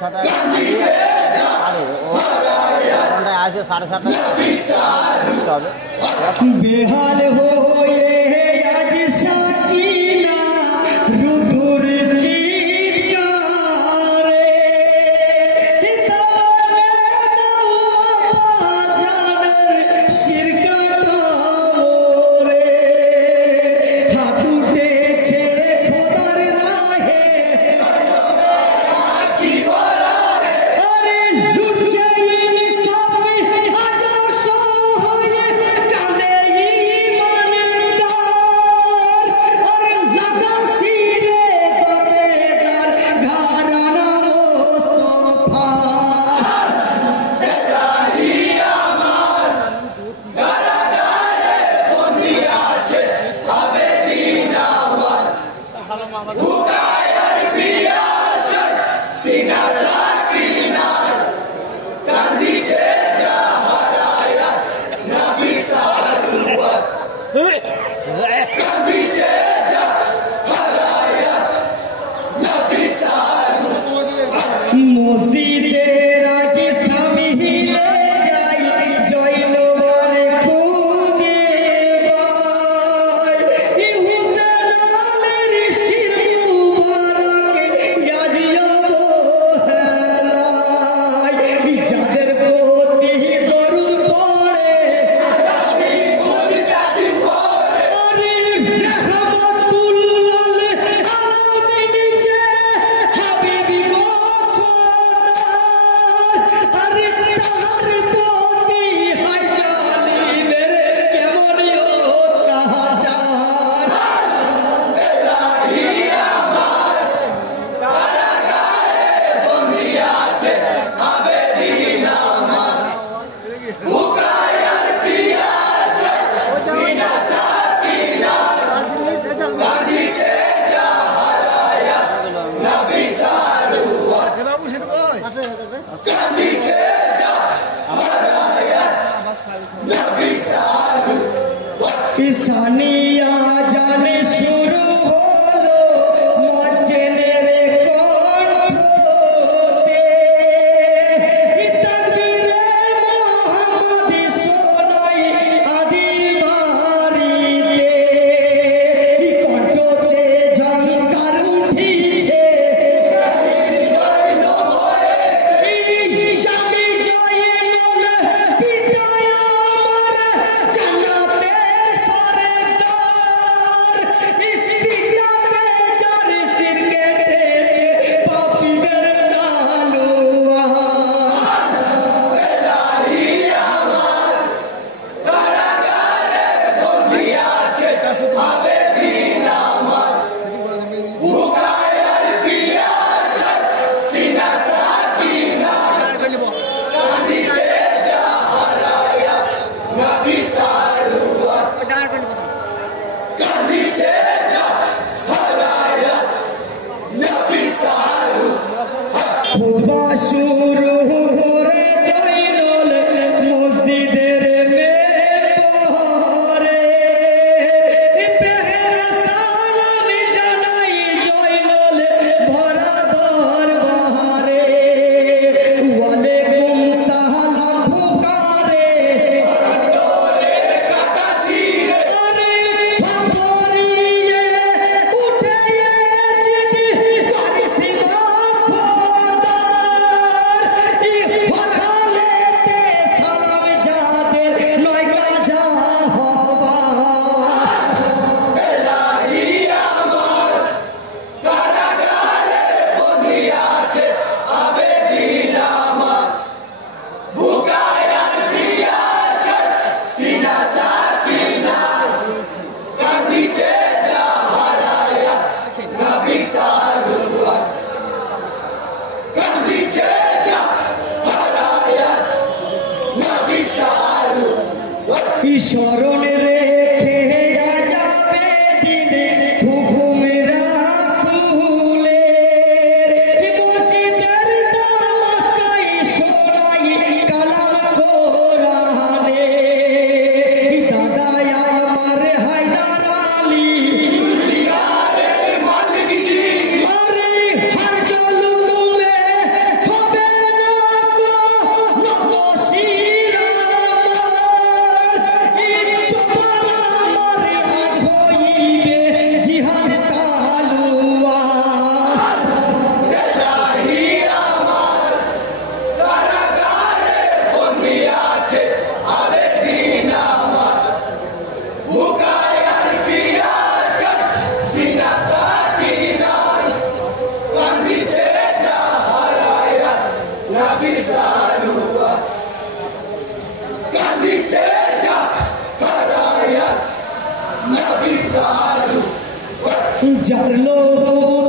সাড়ে 6টায় আরে ও ঘন্টায় আসে 7:30টায় হবে বেহাল হয়ে আজ সাকিনা রুদুর চিৎকারে জানের শিরকাটা ওরে হাত উঠেছে খোদার রাহে কি বলা আরে লুটছে সবাই আজ সহায় কানে ইমানদার আরে লাগা সিরে বেদার ঘরানা মুস্তাফা এলাহি আমার কারাগারে বন্দী আছে হবে দিনাওয়াত হুকায়ার বিয়াশা সিনা সাকিনার কান্দিছে জাহারায়া নবী সারওয়াত কান্দিছে জাহারায়া নবী সারওয়াত মসজিদের আজ সামিলে যাই জয়নবার খুদে ভাই হুসেন আলীর শির মুবারকে আজ অবহেলায় যাদের প্রতি দরুদ পড়ে আমি কবিতাটি পড়ে আরে রহমাতুল্লাহ আলামিন যে হাবিবি আরে তার প্রতি হায় জালিমের কেমন অত্যাচার এলাহি আমার কারাগারে বন্দী আছে হবে দিনাওয়াত হুকায়ার পিয়াসা সিনা সাকিনার কান্দিছে জাহারায়া নবী সারওয়াত কান্দিছে জাহারায়া নবী সারওয়াত ইসানিয়া জানে শুরু হলো মুয়াজ্জিনের কণ্ঠতে তাকবীরে মুহাম্মদি শোনাই আদি বাড়িতে কণ্ঠতে ঝংকার উঠিছে শামী জয়নুল পিতা আমার জান্নাতে সরদার সিজদাতে যার সির কেটেছে পাপীদের তালোয়ার এলাহি আমার কারাগারে বন্দী আছে হবে দিনাওয়াত হুকায়ার পিয়াসা সিনা সাকিনার কান্দিছে জাহারায়া নবী সারওয়াত কান্দিছে জাহারায়া নবী সারওয়াত খুতবা শুরু করে জয়নুল মসজিদের মেম্বরে পেহরা সালাম জানাই জয়নুল ভরা দরবারে ওয়ালাইকুম সালাম ফুকারে আরে ফাতরিয়ে উঠে চিঠি করিসি মাফদার হরালেতে সালাম যাদের নয়কা যা হবা এলাহি আমার কারাগারে বন্দী আছে হবে দিনাওয়াত হুকায়ার পিয়াসা সিনা সাকিনার কান্দিছে জাহারায়া নবী সারওয়াত কান্দিছে জাহারায়া নবী সারওয়াত স্মরণে রেখে যাবে দিন হুকুম রাসূলের মসজিদের নামাজ কাই শোনাই কালাম কোরআনে দাদা আমার হায়দার আলী আরে হর জলুমে যার লোক